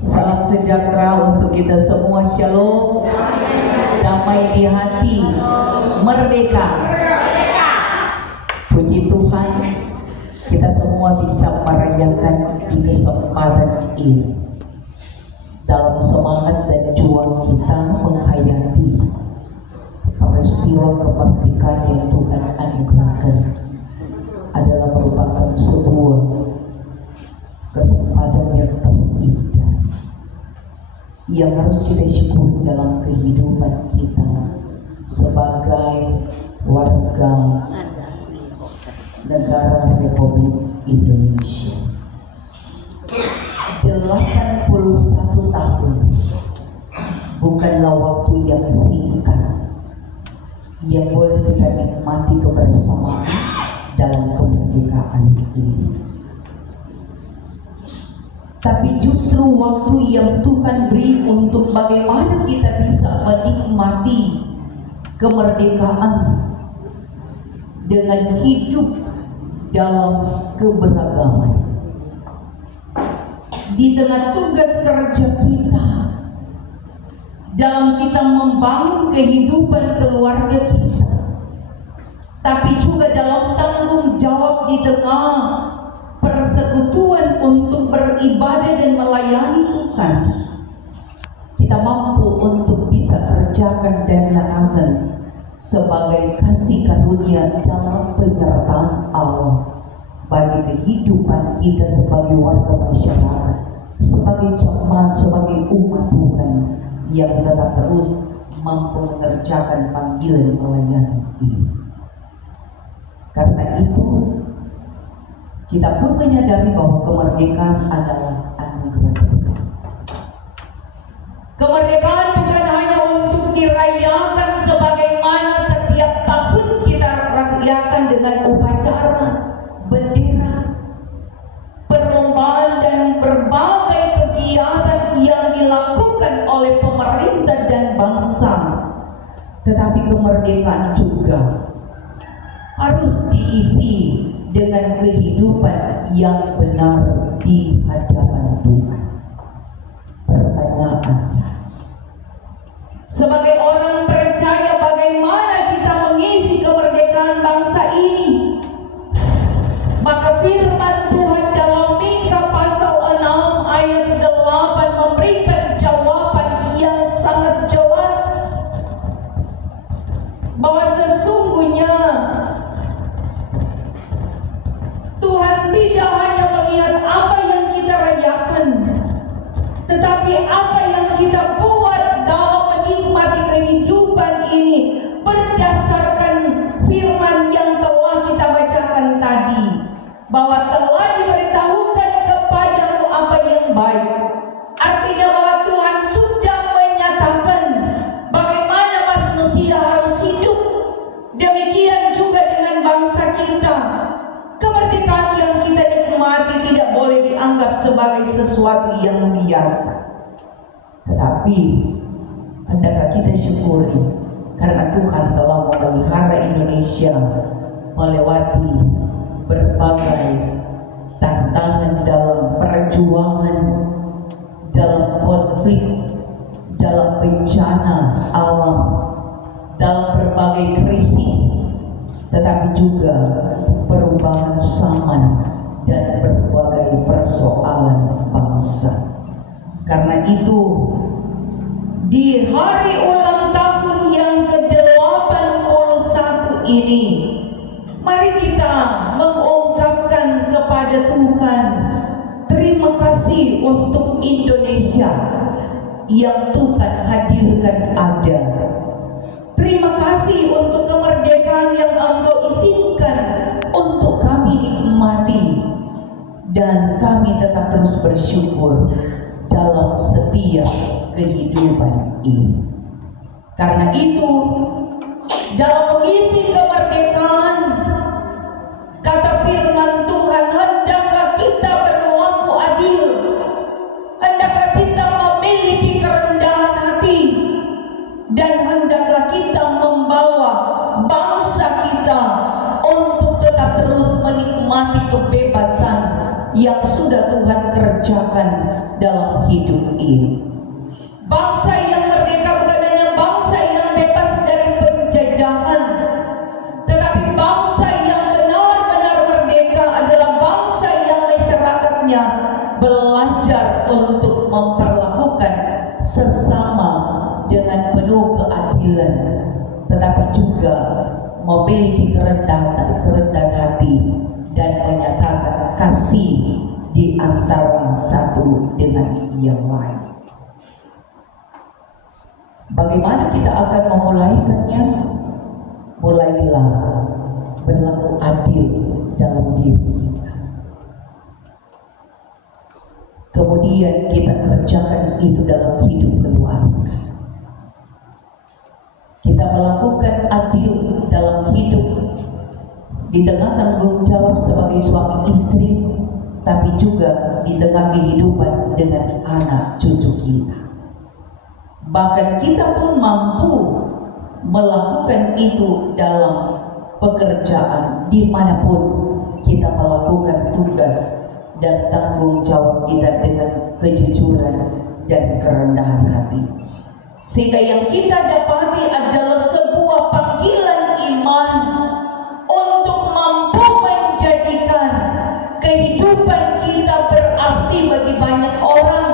Salam sejahtera untuk kita semua. Shalom. Damai di hati. Merdeka. Puji Tuhan, kita semua bisa merayakan di kesempatan ini dalam semangat dan juang kita menghayati peristiwa kemerdekaan yang Tuhan anugerahkan. Adalah merupakan sebuah kesempatan yang terindah yang harus kita syukuri dalam kehidupan kita sebagai warga negara Republik Indonesia. 81 tahun bukanlah waktu yang singkat yang boleh kita nikmati kebersamaan dalam kemerdekaan ini. Tapi justru waktu yang Tuhan beri untuk bagaimana kita bisa menikmati kemerdekaan dengan hidup dalam keberagaman. Di tengah tugas kerja kita, dalam kita membangun kehidupan keluarga kita, tapi juga dalam tanggung jawab di tengah persekutuan untuk beribadah dan melayani Tuhan, kita mampu untuk bisa kerjakan dan lakukan sebagai kasih karunia dalam penyertaan Allah bagi kehidupan kita sebagai warga masyarakat, sebagai jemaat, sebagai umat Tuhan yang tetap terus mampu mengerjakan panggilan pelayanan ini. Karena itu kita pun menyadari bahwa kemerdekaan adalah anugerah Tuhan. Kemerdekaan bukan hanya untuk dirayakan sebagaimana setiap tahun kita rayakan dengan upacara, bendera, perlombaan dan berbagai kegiatan yang dilakukan oleh pemerintah dan bangsa. Tetapi kemerdekaan juga harus diisi dengan kehidupan yang benar di hadapan Tuhan. Pertanyaannya, sebagai orang percaya, bagaimana kita mengisi kemerdekaan bangsa ini? Maka firman Tuhan dalam Mika pasal 6 ayat 8 memberikan jawaban yang sangat jelas bahwa sesungguhnya Tuhan tidak hanya melihat apa yang kita rayakan, tetapi apa yang kita buat dalam menikmati kehidupan ini berdasarkan firman yang telah kita bacakan tadi, bahwa telah diberitahukan kepadamu apa yang baik. Artinya bahwa Tuhan sudah menyatakan bagaimana manusia harus hidup. Demikian juga dengan bangsa kita. Kemerdekaan yang kita nikmati tidak boleh dianggap sebagai sesuatu yang biasa, tetapi hendaklah kita syukuri karena Tuhan telah memelihara Indonesia melewati berbagai tantangan dalam perjuangan, dalam konflik, dalam bencana alam, dalam berbagai krisis, tetapi juga perubahan zaman dan berbagai persoalan bangsa. Karena itu, di hari ulang tahun yang ke-81 ini, mari kita mengungkapkan kepada Tuhan terima kasih untuk Indonesia yang Tuhan hadirkan ada. Terima kasih untuk kemerdekaan yang Engkau izinkan untuk kami nikmati, dan kami tetap terus bersyukur dalam setiap kehidupan ini. Karena itu, dalam mengisi kemerdekaan, kata firman Tuhan, hendaklah kita berlaku adil, hendaklah kita memiliki kerendahan hati, dan hendaklah kita membawa bangsa kita untuk tetap terus menikmati kebebasan yang sudah Tuhan kerjakan kerjakan dalam hidup ini. Bangsa yang merdeka bukan hanya bangsa yang bebas dari penjajahan, tetapi bangsa yang benar-benar merdeka adalah bangsa yang masyarakatnya belajar untuk memperlakukan sesama dengan penuh keadilan, tetapi juga memiliki kerendahan hati dan menyatakan kasih di antara satu dengan yang lain. Bagaimana kita akan memulaikannya? Mulailah berlaku adil dalam diri kita. Kemudian kita kerjakan itu dalam hidup keluarga. Kita melakukan adil dalam hidup di tengah tanggung jawab sebagai suami istri, tapi juga di tengah kehidupan dengan anak cucu kita. Bahkan kita pun mampu melakukan itu dalam pekerjaan dimanapun kita melakukan tugas dan tanggung jawab kita dengan kejujuran dan kerendahan hati. Sehingga yang kita dapati adalah sebuah panggilan iman untuk mampu menjadikan kehidupan kita berarti bagi banyak orang,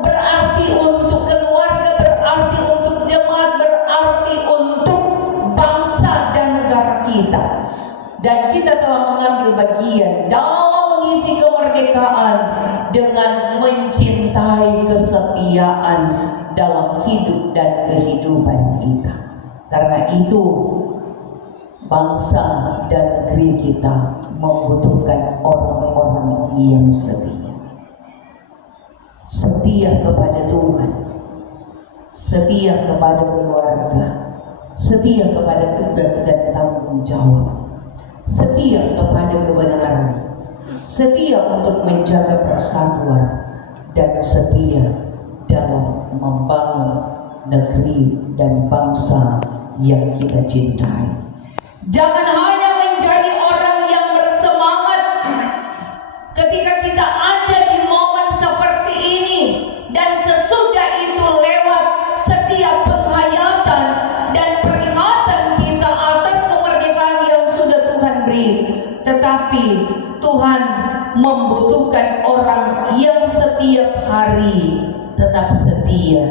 berarti untuk keluarga, berarti untuk jemaat, berarti untuk bangsa dan negara kita. Dan kita telah mengambil bagian dalam mengisi kemerdekaan dengan mencintai kesetiaan dalam hidup dan kehidupan kita. Karena itu bangsa dan negeri kita membutuhkan orang-orang yang setia. Setia kepada Tuhan, setia kepada keluarga, setia kepada tugas dan tanggung jawab, setia kepada kebenaran, setia untuk menjaga persatuan, dan setia dalam membangun negeri dan bangsa yang kita cintai. Jangan hanya menjadi orang yang bersemangat ketika kita ada di momen seperti ini, dan sesudah itu lewat setiap penghayatan dan peringatan kita atas kemerdekaan yang sudah Tuhan beri. Tetapi Tuhan membutuhkan orang yang setiap hari tetap setia,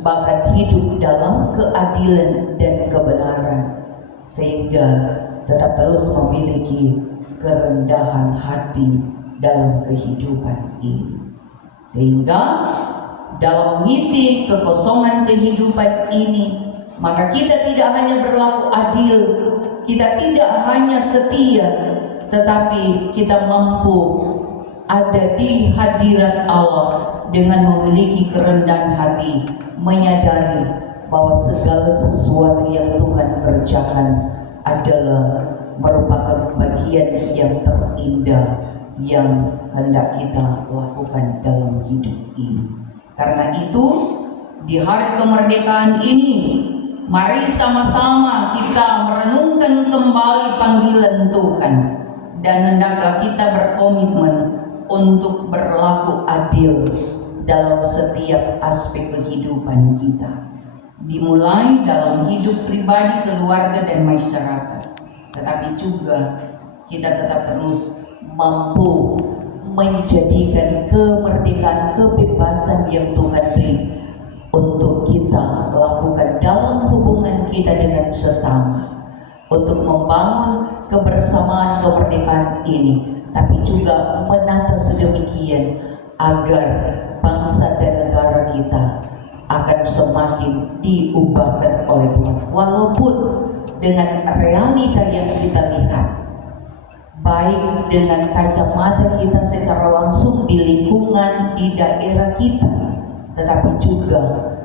bahkan hidup dalam keadilan dan kebenaran, sehingga tetap terus memiliki kerendahan hati dalam kehidupan ini. Sehingga dalam mengisi kekosongan kehidupan ini, maka kita tidak hanya berlaku adil, kita tidak hanya setia, tetapi kita mampu ada di hadirat Allah dengan memiliki kerendahan hati, menyadari bahwa segala sesuatu yang Tuhan kerjakan adalah merupakan bagian yang terindah yang hendak kita lakukan dalam hidup ini. Karena itu, di hari kemerdekaan ini, mari sama-sama kita merenungkan kembali panggilan Tuhan, dan hendaklah kita berkomitmen untuk berlaku adil dalam setiap aspek kehidupan kita, dimulai dalam hidup pribadi, keluarga, dan masyarakat. Tetapi juga kita tetap terus mampu menjadikan kemerdekaan, kebebasan yang Tuhan beri untuk kita lakukan dalam hubungan kita dengan sesama, untuk membangun kebersamaan kemerdekaan ini, tapi juga menata sedemikian agar bangsa dan negara kita akan semakin diubahkan oleh Tuhan. Walaupun dengan realita yang kita lihat, baik dengan kacamata kita secara langsung di lingkungan, di daerah kita, tetapi juga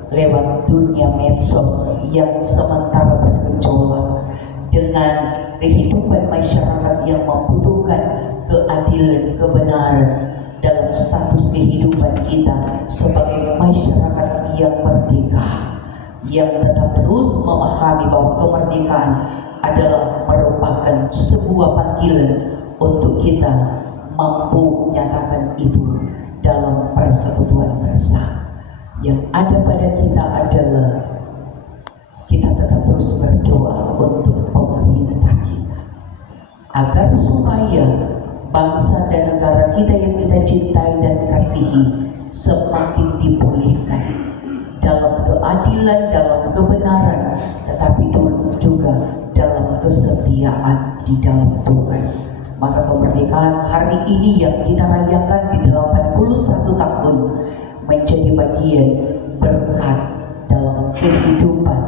lewat dunia medsos yang sementara bergejolak, dengan kehidupan masyarakat yang membutuhkan keadilan, kebenaran dalam status kehidupan kita sebagai masyarakat yang merdeka, yang tetap terus memahami bahwa kemerdekaan adalah merupakan sebuah panggilan untuk kita mampu menyatakan itu dalam persekutuan bersama. Yang ada pada kita adalah kita tetap terus berdoa untuk pemerintah kita, agar supaya bangsa dan negara kita yang kita cintai dan kasihi semakin dipulihkan dalam keadilan, dalam kebenaran, tetapi juga dalam kesetiaan di dalam Tuhan. Maka kemerdekaan hari ini yang kita rayakan di 81 tahun menjadi bagian berkat dalam kehidupan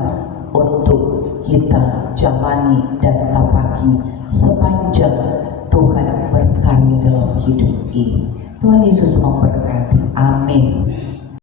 untuk kita jalani dan tapaki sepanjang Tuhan berkarya dalam hidup ini. Tuhan Yesus memberkati. Amin.